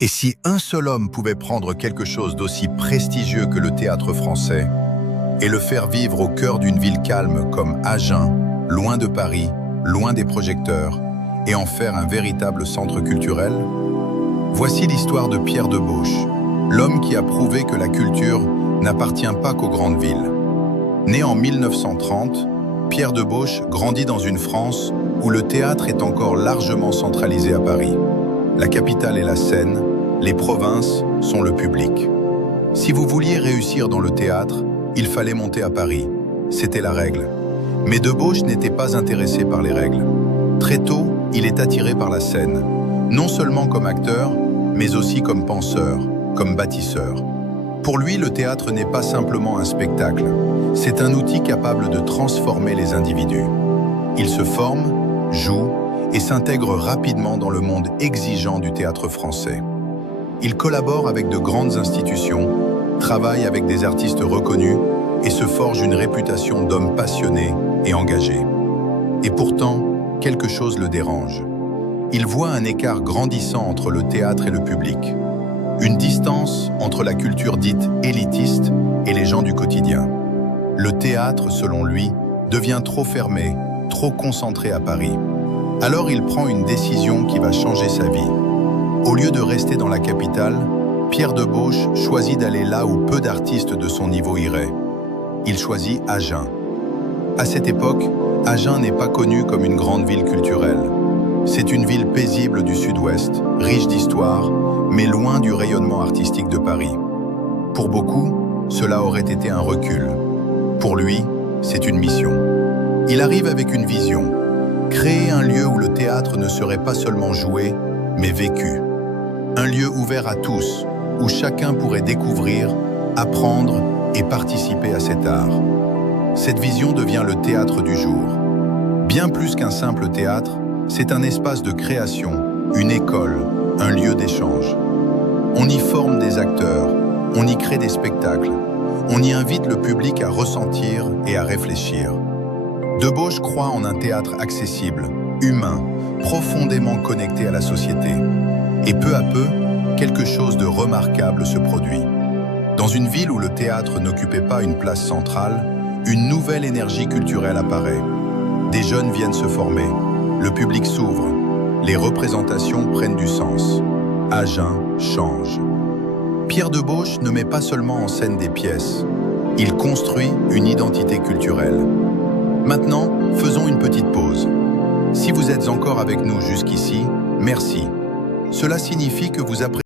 Et si un seul homme pouvait prendre quelque chose d'aussi prestigieux que le théâtre français et le faire vivre au cœur d'une ville calme comme Agen, loin de Paris, loin des projecteurs, et en faire un véritable centre culturel? Voici l'histoire de Pierre Debauche, l'homme qui a prouvé que la culture n'appartient pas qu'aux grandes villes. Né en 1930, Pierre Debauche grandit dans une France où le théâtre est encore largement centralisé à Paris. La capitale est la scène, les provinces sont le public. Si vous vouliez réussir dans le théâtre, il fallait monter à Paris. C'était la règle. Mais Debauche n'était pas intéressé par les règles. Très tôt, il est attiré par la scène, non seulement comme acteur, mais aussi comme penseur, comme bâtisseur. Pour lui, le théâtre n'est pas simplement un spectacle, c'est un outil capable de transformer les individus. Il se forme, joue et s'intègre rapidement dans le monde exigeant du théâtre français. Il collabore avec de grandes institutions, travaille avec des artistes reconnus et se forge une réputation d'homme passionné et engagé. Et pourtant, quelque chose le dérange. Il voit un écart grandissant entre le théâtre et le public. Une distance entre la culture dite élitiste et les gens du quotidien. Le théâtre, selon lui, devient trop fermé, trop concentré à Paris. Alors il prend une décision qui va changer sa vie. Au lieu de rester dans la capitale, Pierre Debauche choisit d'aller là où peu d'artistes de son niveau iraient. Il choisit Agen. À cette époque, Agen n'est pas connue comme une grande ville culturelle. C'est une ville paisible du sud-ouest, riche d'histoire, mais loin du rayonnement artistique de Paris. Pour beaucoup, cela aurait été un recul. Pour lui, c'est une mission. Il arrive avec une vision. Créer un lieu où le théâtre ne serait pas seulement joué, mais vécu. Un lieu ouvert à tous, où chacun pourrait découvrir, apprendre et participer à cet art. Cette vision devient le théâtre du jour. Bien plus qu'un simple théâtre, c'est un espace de création, une école, un lieu d'échange. On y forme des acteurs, on y crée des spectacles, on y invite le public à ressentir et à réfléchir. Debauche croit en un théâtre accessible, humain, profondément connecté à la société. Et peu à peu, quelque chose de remarquable se produit. Dans une ville où le théâtre n'occupait pas une place centrale, une nouvelle énergie culturelle apparaît. Des jeunes viennent se former, le public s'ouvre, les représentations prennent du sens. Agen change. Pierre Debauche ne met pas seulement en scène des pièces, il construit une identité culturelle. Maintenant, faisons une petite pause. Si vous êtes encore avec nous jusqu'ici, merci. Cela signifie que vous appréciez